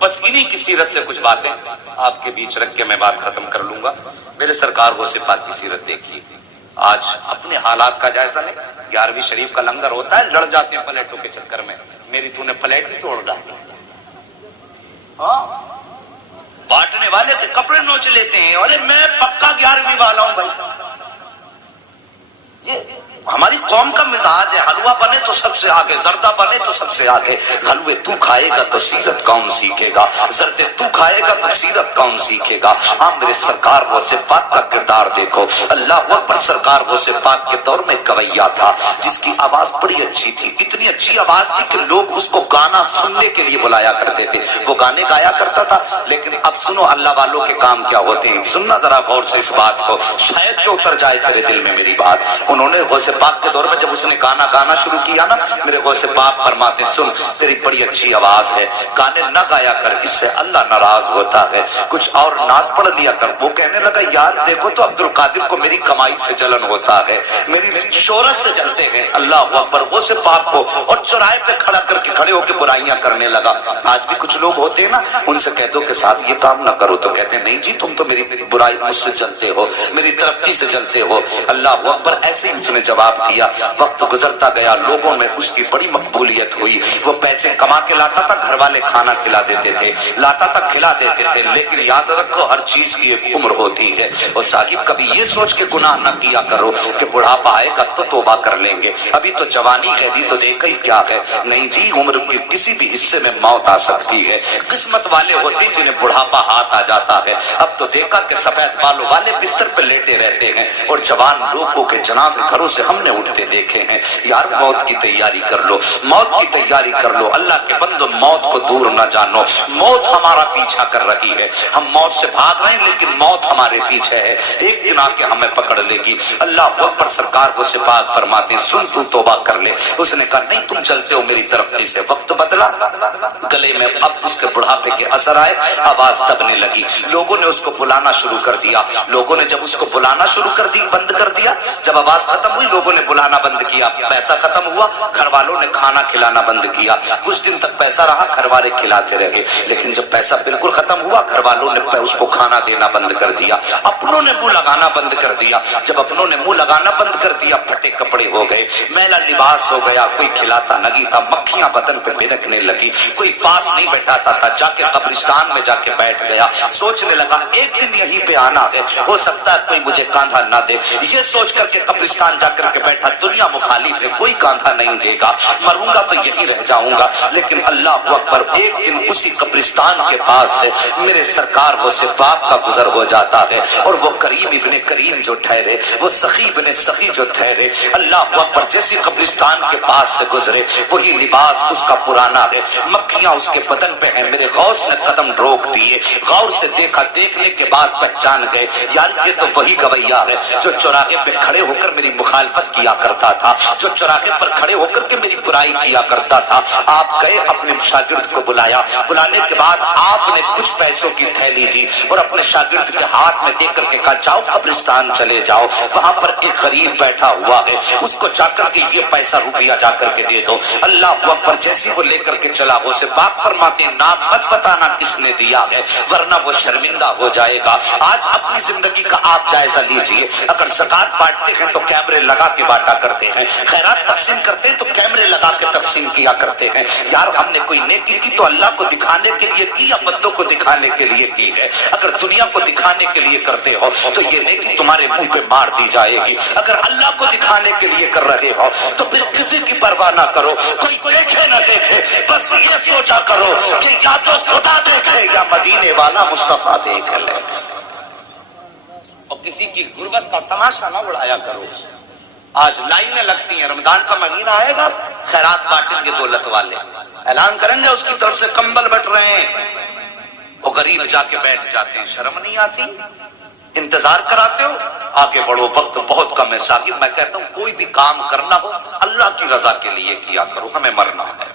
بس انہی کی سیرت سے کچھ باتیں آپ کے بیچ رکھ کے میں بات ختم کر لوں گا۔ میرے سرکار غوث پاک کی سیرت دیکھیے، آج اپنے حالات کا جائزہ لیں۔ 11ویں شریف کا لنگر ہوتا ہے، لڑ جاتے ہیں پلیٹوں کے چکر میں، میری تو نے پلیٹ ہی توڑ ڈالی۔ بانٹنے والے کے کپڑے نوچ لیتے ہیں، ارے میں پکا 11ویں والا ہوں بھائی۔ یہ ہماری قوم کا مزاج ہے، حلوہ بنے تو سب سے آگے، زردہ بنے تو سب سے آگے۔ حلوے تو کھائے گا تو سیرت کون سیکھے گا، زردے تو کھائے گا تو سیرت کون سیکھے گا۔ ہاں میرے سرکار غوث پاک کا کردار دیکھو، اللہ اکبر۔ سرکار غوث پاک کے دور میں کویا تھا جس کی آواز بڑی اچھی تھی، اتنی اچھی آواز تھی کہ لوگ اس کو گانا سننے کے لیے بلایا کرتے تھے، وہ گانے گایا کرتا تھا۔ لیکن اب سنو اللہ والوں کے کام کیا ہوتے ہیں، سننا ذرا غور سے اس بات کو، شاید کہ اتر جائے تیرے دل میں میری بات۔ انہوں نے غوث پاک کے دور میں جب اس نے گانا گانا شروع کیا نا، میرے غوث پاک فرماتے سن تیری بڑی اچھی آواز ہے، گانے نہ گایا کر، اس سے اللہ ناراض ہوتا ہے، کچھ اور نعت پڑھ لیا کر۔ وہ کہنے لگا یار دیکھو تو عبد القادر کو میری کمائی سے جلن ہوتا ہے، میری شہرت سے جلتے ہیں۔ اللہ اکبر۔ غوث پاک کو اور چوراہے پہ کھڑا کر کے کھڑے ہو کے برائیاں کرنے لگا۔ آج بھی کچھ لوگ ہوتے ہیں نا، ان سے کہہ دو کہ صاحب یہ کام نہ کرو، تو کہتے ہیں نہیں جی تم تو میری برائی مجھ سے جلتے ہو، میری ترقی سے جلتے ہو۔ اللہ اکبر۔ ایسے ہی اس نے جواب دیا۔ وقت گزرتا گیا، لوگوں میں اس کی بڑی مقبولیت ہوئی، وہ پیسے کما کے لاتا تھا، گھر والے کھانا کھلا دیتے تھے، لاتا تھا کھلا دیتے تھے۔ لیکن یاد رکھو ہر چیز کی ایک عمر ہوتی ہے، اور صاحب کبھی یہ سوچ کے گناہ نہ کیا کرو کہ بڑھاپا آئے گا تو توبہ کر لیں گے، ابھی تو جوانی ہے، ابھی تو دیکھا ہی کیا ہے۔ نہیں جی، عمر کے کسی بھی حصے میں موت آ سکتی ہے۔ قسمت والے ہوتے ہیں جنہیں بڑھاپا ہاتھ آ جاتا ہے۔ اب تو دیکھا کہ سفید بالوں والے بستر پہ لیٹے رہتے ہیں، اور جوان لوگوں کے جنازے گھروں سے ہم نے اٹھتے دیکھے ہیں۔ یار موت کی تیاری کر لو، موت کی تیاری کر لو۔ اللہ کے بندو موت کو دور نہ جانو، موت ہمارا پیچھا کر رہی ہے، ہم موت سے بھاگ رہے ہیں لیکن موت ہمارے پیچھے ہے، ایک دن آ کے ہمیں پکڑ لے گی۔ اللہ اکبر۔ سرکار کو پاک فرماتے ہیں سن تو توبہ کر لے۔ اس نے کہا نہیں تم چلتے ہو میری ترقی سے، وقت بدلا، گلے میں اب اس کے بڑھاپے کے اثر آئے، آواز دبنے لگی، لوگوں نے اس کو بلانا شروع کر دیا۔ لوگوں نے جب اس کو بلانا شروع کر دی، بند کر دیا، جب آواز ختم ہوئی لوگوں نے بلانا بند کیا، پیسہ ختم ہوا، گھر والوں نے کھانا کھلانا بند کیا۔ کچھ دن تک پیسہ رہا، گھر والے کھلاتے رہے، لیکن جب پیسہ بالکل ختم ہوا گھر والوں نے اس کو کھانا دینا بند کر دیا، اپنوں نے منہ لگانا بند کر دیا۔ جب اپنوں نے منہ لگانا بند کر دیا، پھٹے کپڑے ہو گئے، میلا لباس ہو گیا، کوئی کھلاتا نہیں تھا، مکھیاں بدن پہ بھنکنے لگی، کوئی پاس نہیں بیٹھاتا تھا، جا کے قبرستان میں جا کے بیٹھ گیا، سوچنے لگا ایک دن یہیں پہ آنا ہے، ہو سکتا ہے کوئی مجھے کاندھا نہ دے۔ یہ سوچ کر کے قبرستان جا کر کے بیٹھا، دنیا مخالف ہے، کوئی کاندھا نہیں دے گا، مروں گا تو یہیں رہ جاؤں گا۔ لیکن اللہ اکبر، ایک دن اسی قبرستان کے پاس سے میرے سرکار غوث پاک کا گزر ہو جاتا ہے، اور وہ کریم ابن کریم جو ٹھہرے، وہ سخی ابن سخی جو ٹھہرے، اللہ اکبر، جیسی قبرستان کے پاس سے گزرے وہی لباس اس کا پرانا ہے، مکھیاں اس کے بدن پہ ہیں۔ میرے غوث نے قدم روک دیے، غور سے دیکھا، دیکھنے کے بعد پہچان گئے یار یہ تو وہی گویا ہے جو چوراہے پہ کھڑے ہو کر میری مخالفت کیا کرتا تھا، جو چوراہے پر کھڑے ہو کر کے میری برائی کیا کرتا تھا۔ آپ گئے، اپنے شاگرد کو بلایا، بلانے کے بعد آپ نے کچھ پیسوں کی تھیلی دی اور اپنے شاگرد کے ہاتھ میں دے کر کے کہا جاؤ قبرستان چلے جاؤ، وہاں پر ایک غریب بیٹھا ہوا ہے، اس کو جا کر کے یہ پیسہ روپیہ جا کر کے دے دو۔ اللہ اکبر، جیسی وہ لے کر کے چلا، غوث پاک فرماتے ہیں نام مت بتانا کس نے دیا ہے ورنہ وہ شرمندہ ہو جائے گا۔ آج اپنی زندگی کا آپ جائزہ لیجئے، اگر زکات بانٹتے ہیں تو کیمرے لگا کے بانٹا کرتے ہیں، خیرات تقسیم کرتے ہیں تو کیمرے لگا کے تقسیم کیا کرتے ہیں۔ یار ہم نے کوئی نیکی کی تو اللہ کو دکھانے کے لیے کی یا بندوں کو دکھانے کے لیے کی ہے؟ اگر دنیا کو دکھانے کے لیے کرتے ہو تو یہ نیکی تمہارے منہ پہ مار دی جائے گی، اگر اللہ کو دکھانے کے لیے کر رہے ہو تو پھر کسی کی پرواہ نہ کرو، کوئی دیکھے نہ دیکھے، بس یہ سوچا کرو کہ یا تو خدا دیکھے یا مدینے والا مصطفیٰ دیکھ لے، اور کسی کی غربت کا تماشا نہ اڑایا کرو۔ آج لائنیں لگتی ہیں، رمضان کا مہینہ آئے گا، خیرات بانٹیں گے دولت والے، اعلان کریں گے اس کی طرف سے کمبل بٹ رہے ہیں، وہ غریب جا کے بیٹھ جاتے ہیں، شرم نہیں آتی؟ انتظار کراتے ہو، آگے بڑھو، وقت بہت کم ہے صاحب۔ میں کہتا ہوں کوئی بھی کام کرنا ہو اللہ کی رضا کے لیے کیا کرو، ہمیں مرنا ہے،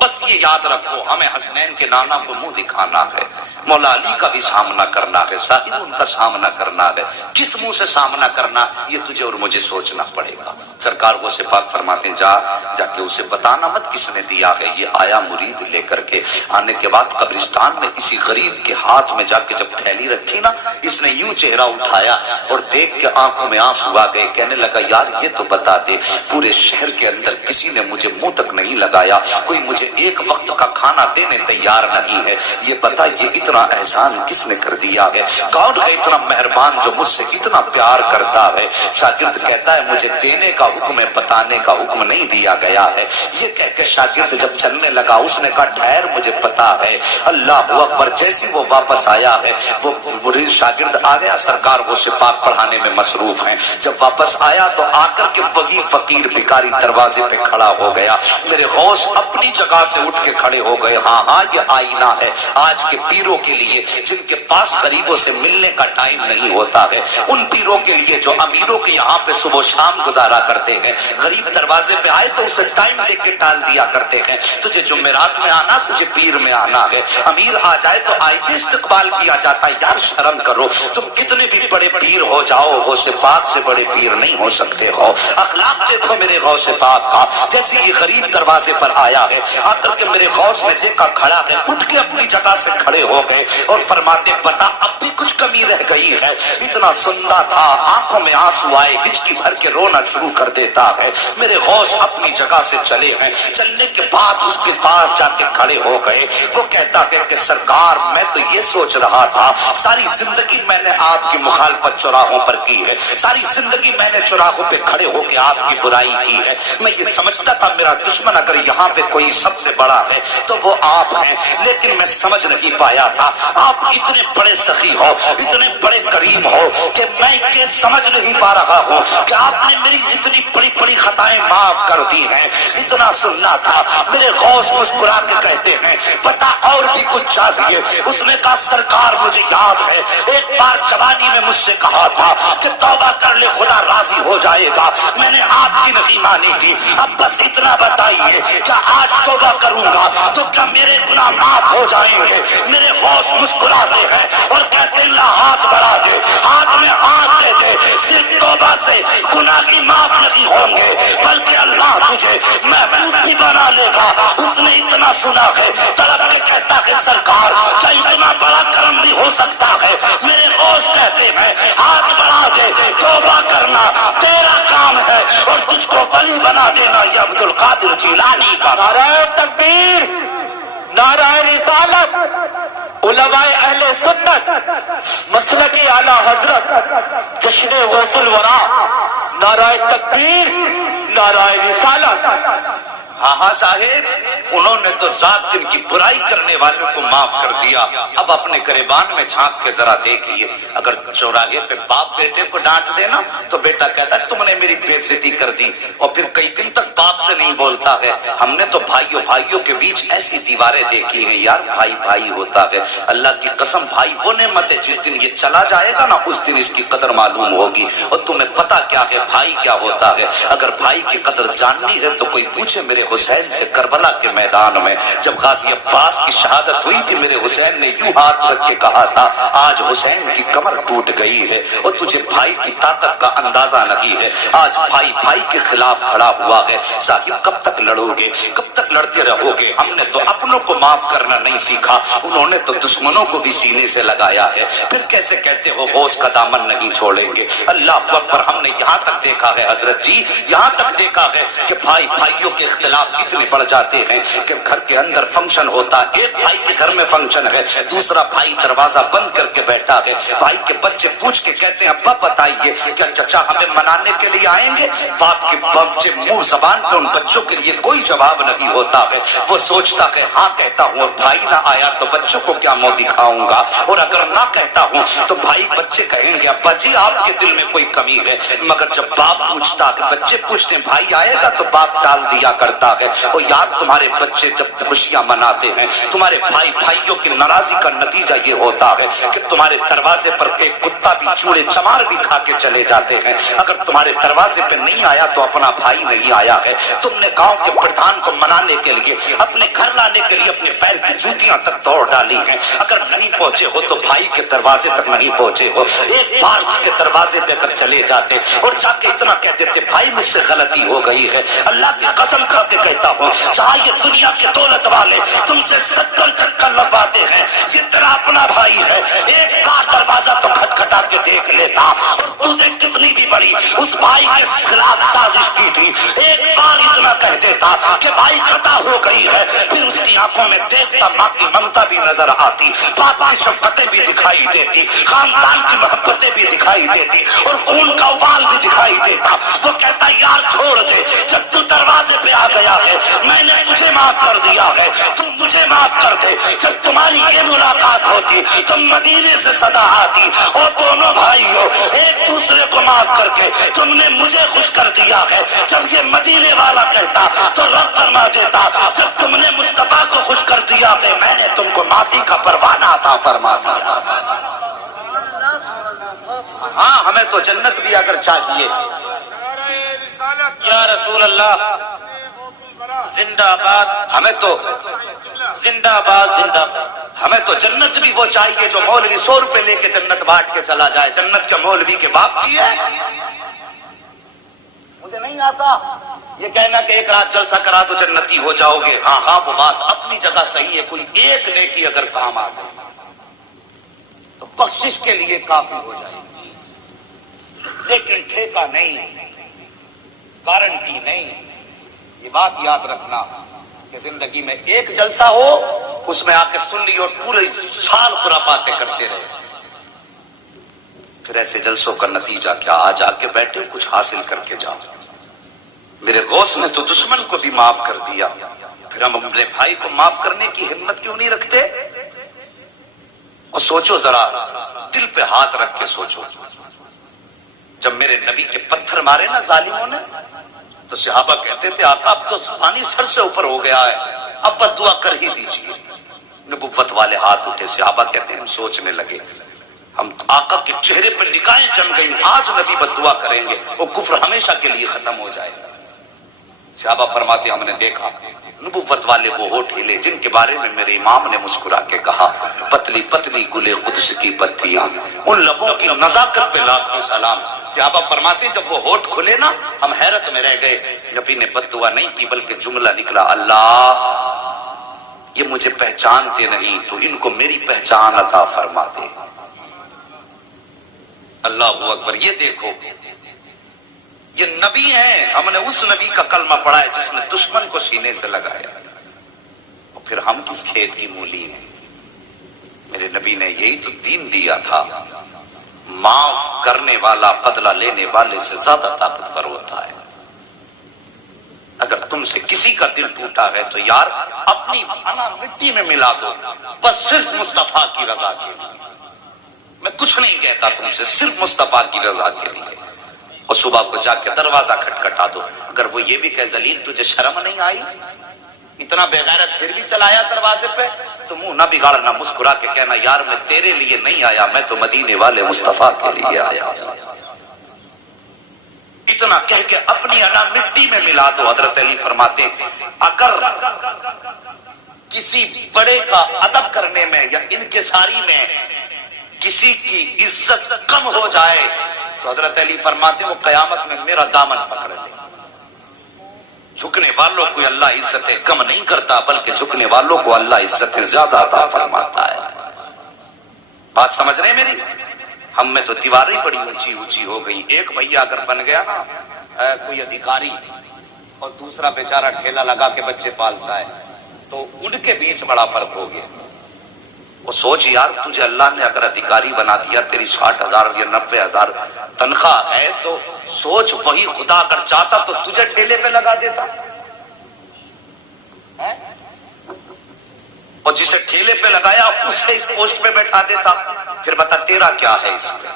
بس بس یہ یاد رکھو ہمیں حسنین کے نانا کو منہ دکھانا ہے، مولا علی کا بھی سامنا کرنا ہے، صاحب ان کا سامنا کرنا ہے، کس منہ سے سامنا کرنا یہ تجھے اور مجھے سوچنا پڑے گا۔ سرکار غوث پاک فرماتے ہیں جا کے اسے بتانا مت کس نے دیا ہے۔ یہ آیا مرید لے کر کے، آنے کے بعد قبرستان میں کسی غریب کے ہاتھ میں جا کے جب تھیلی رکھی نا، اس نے یوں چہرہ اٹھایا اور دیکھ کے آنکھوں میں آنسو آ گئے، کہنے لگا یار یہ تو بتا دے، پورے شہر کے اندر کسی نے مجھے منہ تک نہیں لگایا، کوئی مجھے ایک وقت کا کھانا دینے تیار نہیں ہے، یہ بتا یہ اتنا احسان کس نے کر دیا ہے؟ کون ہے اتنا مہربان جو مجھ سے اتنا پیار کرتا ہے؟ شاگرد کہتا ہے مجھے دینے کا حکم ہے، بتانے کا حکم نہیں دیا گیا ہے۔ یہ کہہ کے شاگرد جب چلنے لگا اس نے کہا ٹھہر مجھے پتا ہے۔ اللہ اکبر، جیسی وہ واپس آیا ہے وہ مرید شاگرد آ گیا، سرکار وہ پاک پڑھانے میں مصروف ہیں، جب واپس آیا تو آ کر کے وہی فقیر بھکاری دروازے پہ کھڑا ہو گیا۔ میرے غوث اپنی جگہ سے اٹھ کے کھڑے ہو گئے، ہاں یہ آئینہ ہے آج کے پیروں کے لیے جن کے پاس غریبوں سے ملنے کا ٹائم نہیں ہوتا ہے، ان پیروں کے لیے جو امیروں کے یہاں پہ صبح و شام گزارا کرتے ہیں، غریب دروازے پہ آئے تو اسے ٹائم دے کے ٹال دیا کرتے ہیں، تجھے جمعرات میں آنا تجھے پیر میں آنا ہے، امیر آ جائے تو آئیے استقبال کیا جاتا ہے۔ یار شرم کرو، تم کتنے بھی بڑے پیر ہو جاؤ غوث پاک سے بڑے پیر نہیں ہو سکتے ہو۔ اخلاق دیکھو میرے غوث پاک کا، جیسے یہ غریب دروازے پر آیا ہے، آ کر کے میرے غوث نے دیکھا کھڑا ہے، اٹھ کے اپنی جگہ سے کھڑے ہو گئے اور فرماتے بتا اب بھی کچھ کمی رہ گئی ہے؟ اتنا سنتا تھا، آنکھوں میں آنسو آئے، ہچکی بھر کے رونا شروع کر دیتا ہے۔ میرے غوث اپنی جگہ سے چلے ہیں، چلنے کے بعد اس کے پاس جا کے کھڑے ہو گئے۔ وہ کہتا ہے کہ سرکار میں تو یہ سوچ رہا تھا ساری زندگی میں نے آپ کی مخالفت چوراہوں پر کی ہے، ساری زندگی میں نے چوراہوں پہ کھڑے ہو کے آپ کی برائی کی ہے، میں یہ سمجھتا تھا میرا دشمن اگر یہاں پہ کوئی سب سے بڑا ہے تو وہ آپ ہیں، لیکن میں سمجھ نہیں پایا تھا آپ اتنے بڑے سخی ہو، اتنے بڑے کریم ہو کہ میں یہ سمجھ نہیں پا رہا ہوں کہ آپ نے میری اتنی بڑی بڑی خطائیں معاف کر دی ہیں۔ اتنا سننا تھا۔ میرے غوث مسکرا کے کہتے ہیں پتا اور بھی کچھ چاہیے؟ اس نے کہا سرکار مجھے یاد ہے ایک بار جوانی میں مجھ سے کہا تھا کہ توبہ کر لے خدا راضی ہو جائے گا، میں نے آپ کی نہیں مانی تھی، اب بس اتنا بتائیے کیا آج توبہ کروں گا تو کیا میرے گناہ معاف ہو جائیں گے؟ میرے غوث مسکراتے ہیں اور کہتے ہیں اللہ ہاتھ بڑھا دے، ہاتھ میں ہاتھ دے دے، صرف توبہ سے گناہ کی معاف نہیں ہوں گے بلکہ اللہ تجھے محبوب بھی بنا لے گا۔ اس نے اتنا سنا ہے، تڑپ کے کہتا ہے سرکار کیا اتنا بڑا کرم بھی ہو سکتا ہے؟ میرے غوث کہتے ہیں ہاتھ بڑھا دے، توبہ کرنا تیرا کام ہے اور تجھ کو ولی بنا دینا یہ عبد القادر جیلانی کا۔ نعرہ تکبیر، نعرہ رسالت، علماء اہل سنت، مسلک اعلی حضرت، جشن غوث الورا، نعرہ تکبیر، نعرہ رسالت۔ ہاں صاحب، انہوں نے تو ذات دن کی برائی کرنے والوں کو معاف کر دیا، اب اپنے گریبان میں جھانک کے ذرا دیکھیے، اگر چوراہے پہ باپ بیٹے کو ڈانٹ دینا تو بیٹا کہتا ہے تم نے میری بے عزتی کر دی، اور پھر کئی دن تک باپ سے نہیں بولتا ہے۔ ہم نے تو بھائیوں کے بیچ ایسی دیواریں دیکھی ہیں یار، بھائی ہوتا ہے۔ اللہ کی قسم بھائی وہ نعمت ہے جس دن یہ چلا جائے گا نا اس دن اس کی قدر معلوم ہوگی، اور تمہیں پتا کیا ہے بھائی کیا ہوتا ہے۔ اگر بھائی کی قدر جاننی ہے تو کوئی پوچھے میرے حسین سے کربلا کے میدان میں جب غازی عباس کی شہادت ہوئی تھی، میرے حسین نے یوں ہاتھ رکھ کے کہا تھا آج حسین کی کمر ٹوٹ گئی ہے اور تجھے بھائی کی طاقت کا اندازہ نہیں ہے، آج بھائی کے خلاف کھڑا ہوا ہے۔ صاحب کب تک لڑو گے، کب تک لڑتے رہو گے؟ ہم نے تو اپنوں کو معاف کرنا نہیں سیکھا، انہوں نے تو دشمنوں کو بھی سینے سے لگایا ہے، پھر کیسے کہتے ہو غوث کا دامن نہیں چھوڑیں گے؟ اللہ اکبر، ہم نے یہاں تک دیکھا ہے حضرت جی، یہاں تک دیکھا ہے کہ بھائیوں کے اختلاف اتنے بڑھ جاتے ہیں کہ گھر کے اندر فنکشن ہوتا، ایک بھائی کے گھر میں فنکشن ہے، دوسرا بھائی دروازہ بند کر کے بیٹھا ہے، بھائی کے بچے پوچھ کے کہتے ہیں ابا بتائیے کیا چچا ہمیں منانے کے لیے آئیں گے؟ باپ کے بچے منہ زبان پہ ان بچوں کے لیے کوئی جواب نہیں ہوتا ہے، وہ سوچتا ہے ہاں کہتا ہوں اور بھائی نہ آیا تو بچوں کو کیا منہ دکھاؤں گا، اور اگر نہ کہتا ہوں تو بھائی بچے کہیں گے ابا جی آپ کے دل میں کوئی کمی ہے، مگر جب باپ پوچھتا کہ بچے پوچھتے ہیں بھائی آئے گا تو باپ ٹال دیا کرتا ہوتا ہے. اور یار تمہارے بچے جب خوشیاں مناتے ہیں تمہارے بھائی بھائیوں کی ناراضی کا نتیجہ یہ ہوتا ہے کہ تمہارے دروازے پر ایک کتا بھی چوڑے چمار بھی کھا کے چلے جاتے ہیں. اگر تمہارے دروازے پہ نہیں آیا تو اپنا بھائی نہیں آیا ہے. تم نے گاؤں کے پردھان کو منانے کے لیے اپنے گھر لانے کے لیے اپنے پیر کی جوتیاں تک توڑ ڈالی ہیں. اگر نہیں پہنچے ہو تو بھائی کے دروازے تک نہیں پہنچے ہو. ایک بار اس کے دروازے پہ اگر چلے جاتے اور جا کے اتنا کہہ دیتے بھائی مجھ سے غلطی ہو گئی ہے, اللہ کی قسم کھا کے کہتا ہوں چاہے یہ دنیا کے دولت والے تم سے 70 چکر لگواتے ہیں, یہ تیرا اپنا بھائی ہے. ایک بار دروازہ تو کھٹکھٹا کے دیکھ لیتا اور تو نے کتنی بھی بڑی اس بھائی کے خلاف سازش کی تھی, ایک بار اتنا کہہ دیتا کہ بھائی خطا ہو گئی ہے, پھر اس کی آنکھوں میں دیکھتا ماں کی ممتا بھی نظر آتی, باپ کی شفقتیں بھی دکھائی دیتی, خاندان کی محبتیں بھی دکھائی دیتی اور خون کا ابال بھی دکھائی دیتا. وہ کہتا یار چھوڑ دے, جب تو دروازے پہ آ گیا ہے میں نے تجھے معاف کر دیا ہے, تم مجھے معاف کر دے. جب تمہاری یہ ملاقات ہوتی تم مدینے سے صدا آتی اور دونوں بھائیوں ایک دوسرے کو معاف کر کے تم نے مجھے خوش کر دیا ہے. جب یہ مدینے والا کہتا تو رب فرما دیتا جب تم نے مصطفیٰ کو خوش کر دیا ہے میں نے تم کو معافی کا پروانہ عطا فرما دیا. ہاں ہمیں تو جنت بھی اگر چاہیے. یا رسول اللہ زندہ آباد, ہمیں تو زندہ آباد, زندہ آباد. ہمیں تو جنت بھی وہ چاہیے جو مولوی 100 روپے لے کے جنت بانٹ کے چلا جائے. جنت کے مولوی کے باپ کی ہے. مجھے نہیں آتا یہ کہنا کہ ایک رات جلسہ کرا تو جنتی ہو جاؤ گے. ہاں ہاں وہ بات اپنی جگہ صحیح ہے, کوئی ایک نیکی اگر کام آ گئی تو بخشش کے لیے کافی ہو جائے گی, لیکن ٹھیکہ نہیں, گارنٹی نہیں. یہ بات یاد رکھنا کہ زندگی میں ایک جلسہ ہو اس میں آ کے سن لی اور پورے سال خرافاتیں کرتے رہے, پھر ایسے جلسوں کا نتیجہ کیا؟ آج آ کے بیٹھے کچھ حاصل کر کے جاؤ. میرے غوث نے تو دشمن کو بھی معاف کر دیا, پھر ہم اپنے بھائی کو معاف کرنے کی ہمت کیوں نہیں رکھتے؟ اور سوچو ذرا, دل پہ ہاتھ رکھ کے سوچو, جب میرے نبی کے پتھر مارے نا ظالموں نے تو صحابہ کہتے تھے آقا اب تو پانی سر سے اوپر ہو گیا ہے, اب بد دعا کر ہی دیجیے. نبوت والے ہاتھ اٹھے, صحابہ کہتے ہیں ہم سوچنے لگے, ہم آقا کے چہرے پر نگاہیں جم گئی, آج نبی بد دعا کریں گے وہ کفر ہمیشہ کے لیے ختم ہو جائے گا. صحابہ فرماتے ہم نے دیکھا نبوت والے وہ ہونٹ ہلے جن کے بارے میں میرے امام نے مسکرا کے کہا پتلی پتلی گلے قدس کی پتیاں, ان لبوں کی نزاکت پہ لاکھوں سلام. صحابہ فرماتے جب وہ ہونٹ کھلے نا ہم حیرت میں رہ گئے. نبی نے بد دعا نہیں کی بلکہ جملہ نکلا, اللہ یہ مجھے پہچانتے نہیں تو ان کو میری پہچان عطا فرما دے. اللہ اکبر. یہ دیکھو یہ نبی ہیں, ہم نے اس نبی کا کلمہ پڑھا ہے جس نے دشمن کو سینے سے لگایا, اور پھر ہم کس کھیت کی مولی ہیں. میرے نبی نے یہی تو دین دیا تھا, معاف کرنے والا بدلہ لینے والے سے زیادہ طاقتور ہوتا ہے. اگر تم سے کسی کا دل ٹوٹا ہے تو یار اپنی انا مٹی میں ملا دو, بس صرف مصطفیٰ کی رضا کے لیے. میں کچھ نہیں کہتا تم سے, صرف مصطفیٰ کی رضا کے لیے. اور صبح کو جا کے دروازہ کھٹکھٹا دو. اگر وہ یہ بھی کہ ذلیل تجھے شرم نہیں آئی, اتنا بے غیرت پھر بھی چلایا دروازے پہ, تو منہ نہ بگاڑنا, مسکرا کے کہنا یار میں تیرے لیے نہیں آیا, میں تو مدینے والے مصطفیٰ کے لیے آیا. اتنا کہہ کے اپنی انا مٹی میں ملا دو. حضرت علی فرماتے اگر کسی بڑے کا ادب کرنے میں یا انکساری میں کسی کی عزت کم ہو جائے تو حضرت علی فرماتے وہ قیامت میں میرا دامن پکڑ لے. جھکنے والوں کو اللہ عزتیں کم نہیں کرتا بلکہ جھکنے والوں کو اللہ عزتیں زیادہ عطا فرماتا ہے. بات سمجھ رہے میری؟ ہم میں تو دیواریں بڑی اونچی اونچی ہو گئی. ایک بھیا اگر بن گیا نا کوئی ادھیکاری اور دوسرا بیچارہ ٹھیلا لگا کے بچے پالتا ہے تو ان کے بیچ بڑا فرق ہو گیا. وہ سوچ یار تجھے اللہ نے اگر ادھیکاری بنا دیا, تیری 60,000 یا 90,000 تنخواہ ہے, تو سوچ وہی خدا اگر چاہتا تو تجھے ٹھیلے پہ لگا دیتا, اور جسے ٹھیلے پہ لگایا اسے اس پوسٹ پہ بیٹھا دیتا. پھر بتا تیرا کیا ہے اس پہ؟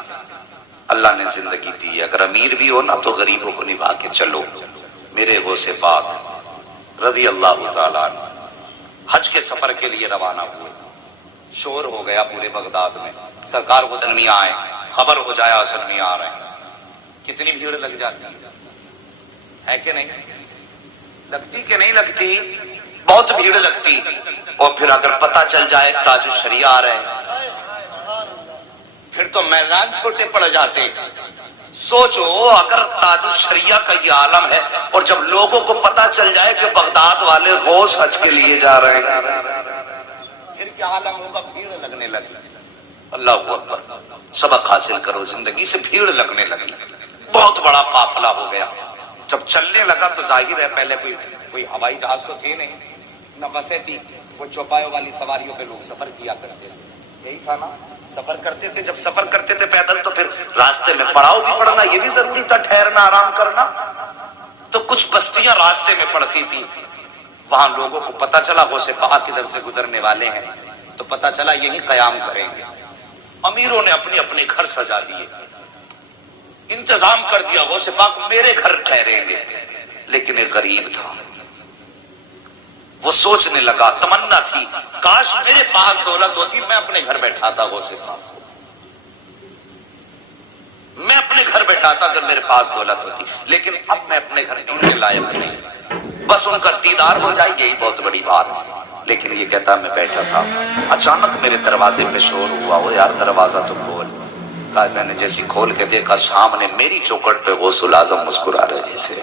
اللہ نے زندگی دی, اگر امیر بھی ہو نا تو غریبوں کو نبھا کے چلو. میرے غوث پاک رضی اللہ تعالیٰ عنہ حج کے سفر کے لیے روانہ ہوئے. شور ہو گیا پورے بغداد میں، سرکار حسن میاں آئے، خبر ہو جایا حسن میاں آ رہے ہیں. کتنی بھیڑ لگ جاتی ہے کہ نہیں لگتی؟ کہ نہیں لگتی؟ بہت بھیڑ لگتی. اور پھر اگر پتہ چل جائے تاج الشریعہ آ رہے ہیں پھر تو میدان چھوٹے پڑ جاتے. سوچو اگر تاج الشریعہ کا یہ عالم ہے اور جب لوگوں کو پتہ چل جائے کہ بغداد والے غوث حج کے لیے جا رہے ہیں پھر کیا عالم ہوگا؟ بھیڑ لگنے لگی. اللہ اکبر. سبق حاصل کرو زندگی سے. بھیڑ لگنے لگی، بہت بڑا قافلہ ہو گیا. جب چلنے لگا تو ظاہر ہے پہلے کوئی ہوائی جہاز تو تھے نہیں، نہ بسیں تھی. وہ چوپایوں والی سواریوں پہ لوگ سفر کیا کرتے تھے. یہی تھا نا، سفر کرتے تھے. جب سفر کرتے تھے پیدل تو پھر راستے میں پڑاؤ بھی پڑنا، یہ بھی ضروری تھا، ٹھہرنا، آرام کرنا. تو کچھ بستیاں راستے میں پڑتی تھی. وہاں لوگوں کو پتہ چلا غوث پاک ادھر سے گزرنے والے ہیں تو پتہ چلا یہی قیام کریں گے. امیروں نے اپنے اپنے گھر سجا دیے، انتظام کر دیا غوث پاک میرے گھر ٹھہریں گے. لیکن ایک غریب تھا، وہ سوچنے لگا، تمنا تھی کاش میرے پاس دولت ہوتی، میں اپنے گھر بیٹھا تھا غوث پاک، میں اپنے گھر بیٹھا تھا اگر میرے پاس دولت ہوتی. لیکن اب میں اپنے گھر ڈھونڈنے لائق نہیں، بس ان کا دیدار ہو جائے یہی بہت بڑی بات ہے. لیکن یہ کہتا میں بیٹھا تھا، اچانک میرے دروازے پہ شور ہوا. وہ یار دروازہ تو کھول. کہا میں نے جیسی کھول کے دیکھا سامنے میری چوکھٹ پہ غوث الاعظم مسکرا رہے تھے.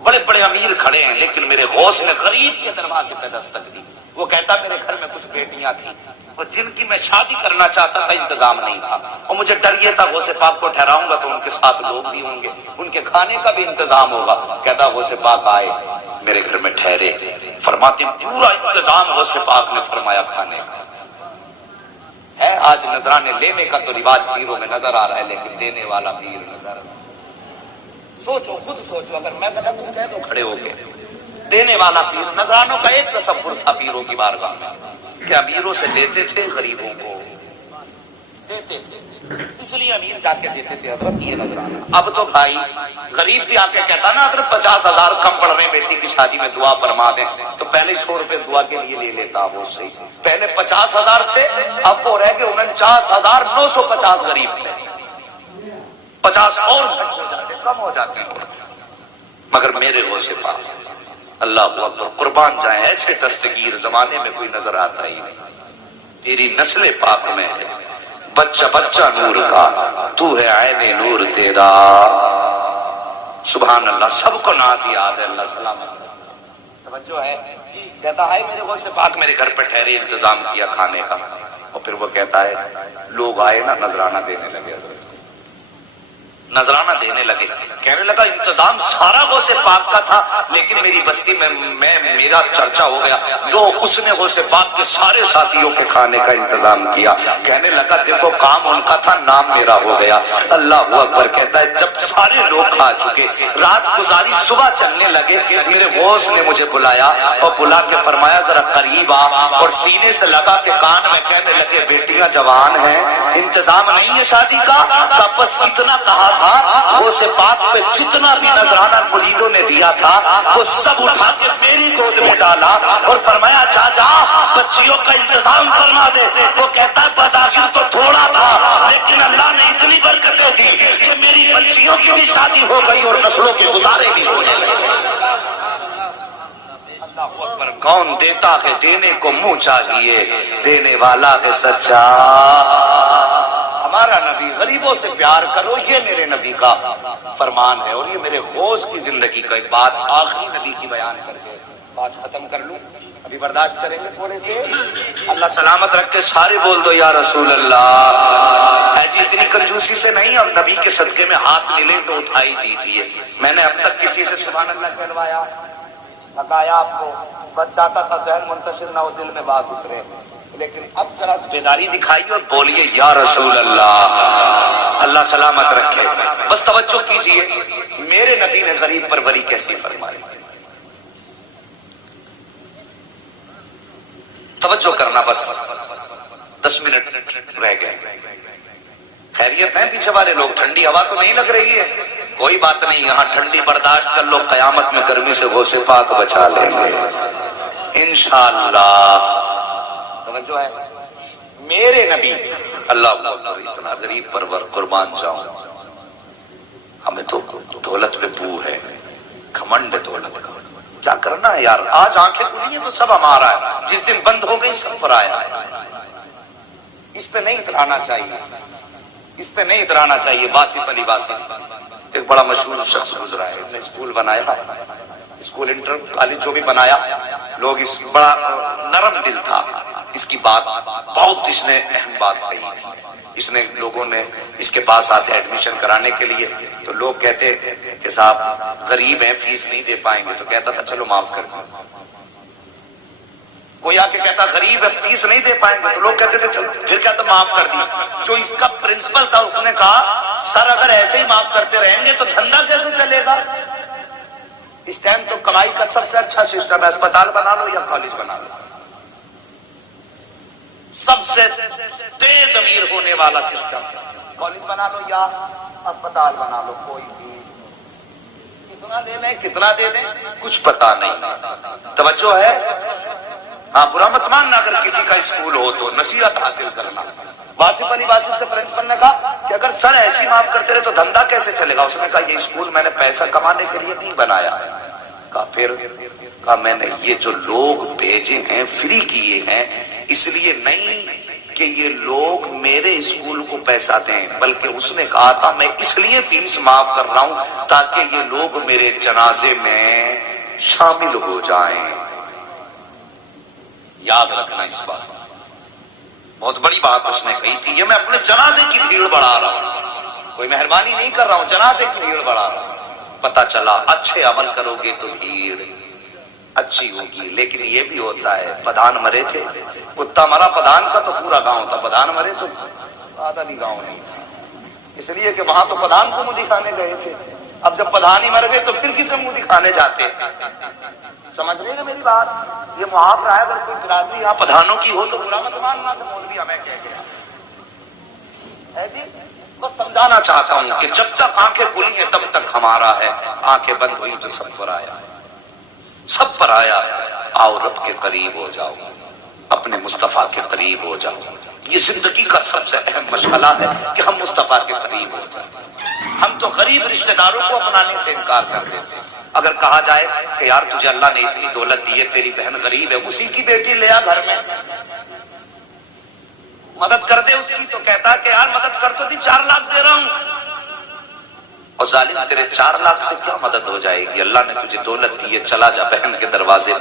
بڑے بڑے امیر کھڑے ہیں لیکن میرے غوث نے غریب کے دروازے پہ دستک دی. وہ کہتا میرے گھر میں کچھ بیٹیاں تھیں اور جن کی میں شادی کرنا چاہتا تھا، انتظام نہیں تھا اور مجھے ڈر یہ تھا غوث پاک کو ٹھہراؤں گا تو ان کے ساتھ لوگ بھی ہوں گے، ان کے کھانے کا بھی انتظام ہوگا. کہتا غوث پاک آئے میرے گھر میں ٹھہرے. فرماتے پورا انتظام غوث پاک نے فرمایا کھانے کا ہے. آج نذرانے لینے کا تو رواج پیروں میں نظر آ رہا ہے لیکن دینے والا پیر نظر. سوچو، خود سوچو، اگر میں غلط ہوں کہہ دو کھڑے ہو کے. دینے والا پیر. نذرانوں کا ایک تصور تھا پیروں کی بارگاہ میں کہ امیروں سے دیتے تھے، غریبوں کو دیتے تھے، اس لیے امیر جا کے دیتے تھے حضرت یہ نذرانہ. اب تو بھائی غریب بھی آ کے کہتا نا حضرت 50,000 کم پڑ رہے ہیں بیٹی کی شادی میں دعا فرما دیں، تو پہلے 100 روپے دعا کے لیے لے لیتا. وہ صحیح پہلے 50,000 تھے، اب وہ رہ گئے 49,950 غریب تھے. 50 اور کم ہو جاتے ہیں. مگر میرے غوث پاک اللہ اکبر قربان جائیں ایسے دستگیر زمانے میں کوئی نظر آتا ہی نہیں. تیری نسل پاک میں ہے بچہ بچہ نور کا، تو ہے عین نور تیرا. سبحان اللہ. سب کو نعت یاد ہے. اللہ سلامت توجہ ہے. کہتا ہے میرے غوث پاک میرے گھر پہ ٹھہرے، انتظام کیا کھانے کا. اور پھر وہ کہتا ہے لوگ آئے نا نذرانہ دینے لگے حضرت، نذرانہ دینے لگے. کہنے لگا انتظام سارا غوث پاک کا تھا لیکن میری بستی میں میرا چرچا ہو گیا. اس نے غوث پاک کے سارے ساتھیوں کے کھانے کا انتظام کیا. کہنے لگا دیکھو کام ان کا تھا، نام میرا ہو گیا. اللہ اکبر. کہتا ہے جب سارے لوگ کھا چکے، رات گزاری، صبح چلنے لگے، میرے غوث نے مجھے بلایا اور بلا کے فرمایا ذرا قریب آ، اور سینے سے لگا کے کان میں کہنے لگے بیٹیاں جوان ہیں، انتظام نہیں ہے شادی کا. بس اتنا کہا تھا غوث پاک پہ جتنا بھی نذرانہ مریدوں نے دیا تھا وہ سب اٹھا کے میری گود میں ڈالا اور فرمایا جا جا بچیوں کا انتظام فرما دے. وہ کہتا ہے بظاہر تو تھوڑا تھا لیکن اللہ نے اتنی برکتیں دی کہ میری بچیوں کی بھی شادی ہو گئی اور نسلوں کے گزارے بھی ہونے لگے. اللہ اکبر. کون دیتا ہے دینے کو منہ چاہیے، دینے والا ہے سچا. ہمارا نبی غریبوں سے پیار کرو، یہ میرے نبی کا فرمان ہے. اور یہ میرے غوث کی زندگی کا ایک بات آخری نبی کی بیان کر کے بات ختم کر لوں. ابھی برداشت کریں گے تھوڑے سے. اللہ سلامت رکھ کے سارے بول دو یا رسول اللہ. جی اتنی کنجوسی سے نہیں، اب نبی کے صدقے میں ہاتھ ملے تو اٹھائی دیجئے. میں نے اب تک کسی سے سبحان اللہ کہلوایا بتایا آپ کو، بس چاہتا تھا ذہن منتشر نہ ہو، دل میں بات اترے. لیکن اب ذرا بیداری دکھائیے اور بولیے یا رسول اللہ. اللہ سلامت رکھے. بس توجہ کیجئے میرے نبی نے غریب پروری کیسی فرمائی. توجہ کرنا، بس 10 منٹ رہ گئے. خیریت ہے پیچھے والے لوگ؟ ٹھنڈی ہوا تو نہیں لگ رہی ہے؟ کوئی بات نہیں، یہاں ٹھنڈی برداشت کر لو، قیامت میں گرمی سے غوث پاک بچا لیں گے انشاءاللہ۔ توجہ ہے؟ میرے نبی اللہ اکبر، اتنا غریب پرور، قربان جاؤں۔ ہمیں تو دولت پہ بو ہے، گھمنڈ ہے دولت کا، کیا کرنا ہے یار؟ آج آنکھیں کھلی ہیں تو سب ہمارا ہے، جس دن بند ہو گئی سب پرایا ہے۔ اس پہ نہیں اترانا چاہیے، اس پہ نہیں اترانا چاہیے۔ واصف علی واصف ایک بڑا مشہور شخص گزرا ہے، نے اسکول بنایا، اسکول انٹر کالج جو بھی بنایا، لوگ اس بڑا نرم دل تھا، اس کی بات بہت، اس نے اہم بات کہی تھی۔ اس نے لوگوں نے اس کے پاس آتے ایڈمیشن کرانے کے لیے، تو لوگ کہتے کہ صاحب غریب ہیں فیس نہیں دے پائیں گے، تو کہتا تھا چلو معاف کر دیں۔ کوئی آ کے کہتا غریب ہے فیس نہیں دے پائیں گے، تو لوگ کہتے تھے چلو، پھر کہتا معاف کر دی۔ جو اس کا پرنسپل تھا اس نے کہا سر اگر ایسے ہی معاف کرتے رہیں گے تو دھندا کیسے چلے گا؟ اس ٹائم تو کمائی کا سب سے اچھا سسٹم ہے، اسپتال بنا لو یا کالج بنا لو، سب سے تیز امیر ہونے والا سسٹم، کالج بنا لو یا اسپتال بنا لو، کوئی بھی کتنا دے دیں کتنا دے دیں کچھ پتا نہیں۔ توجہ ہے؟ ہاں برا مت ماننا اگر کسی کا اسکول ہو تو نصیحت حاصل کرنا۔ واصف علی واصف سے پرنسپل نے کہا کہ اگر سر ایسی معاف کرتے رہے تو دھندا کیسے چلے گا؟ اس نے کہا یہ اسکول میں نے پیسہ کمانے کے لیے نہیں بنایا ہے۔ کہا پھر؟ کہا میں نے یہ جو لوگ بھیجے ہیں فری کیے ہیں، اس لیے نہیں کہ یہ لوگ میرے اسکول کو پیسہ دیں، بلکہ اس نے کہا تھا میں اس لیے فیس معاف کر رہا ہوں تاکہ یہ لوگ میرے جنازے میں شامل ہو جائیں۔ یاد رکھنا اس بات، بہت بڑی بات اس نے کہی تھی۔ یہ میں اپنے جنازے کی بھیڑ بڑھا رہا ہوں، کوئی مہربانی نہیں کر رہا ہوں، جنازے کی بھیڑ بڑھا رہا ہوں۔ پتہ چلا اچھے عمل کرو گے تو بھیڑ اچھی ہوگی، لیکن یہ بھی ہوتا ہے پدھان مرے تھے، کتا مرا پدھان کا تو پورا گاؤں تھا، پدھان مرے تو آدھا بھی گاؤں نہیں تھا، اس لیے کہ وہاں تو پدھان کو منہ دکھانے گئے تھے۔ اب جب پدھان ہی مر گئے تو پھر کسے منہ دکھانے جاتے؟ سمجھ رہے ہیں میری بات؟ یہ محاورہ ہے، اگر کوئی برادری یہاں پدھانوں کی ہو تو برا مت ماننا کہ مولوی ہمیں کہہ گیا ہے جی۔ بس سمجھانا چاہتا ہوں کہ جب تک آنکھیں کھلی ہیں تب تک ہمارا ہے، آنکھیں بند ہوئی تو سب پر آیا ہے، سب پر آیا ہے۔ آؤ رب کے قریب ہو جاؤ، اپنے مصطفیٰ کے قریب ہو جاؤ۔ یہ زندگی کا سب سے اہم مشغلہ ہے کہ ہم مصطفیٰ کے قریب ہو جائیں۔ ہم تو غریب رشتہ داروں کو اپنانے سے انکار کر دیتے ہیں۔ اگر کہا جائے کہ یار تجھے اللہ نے اتنی دولت دی ہے، تیری بہن غریب ہے، اسی کی بیٹی لے آ گھر میں مدد کر دے اس کی، تو کہتا ہے کہ یار مدد کر تو دی، 4 لاکھ دے رہا ہوں۔ اور ظالم تیرے 4 لاکھ سے کیا مدد ہو جائے گی؟ اللہ نے تجھے دولت دی ہے، چلا جا بہن کے دروازے پہ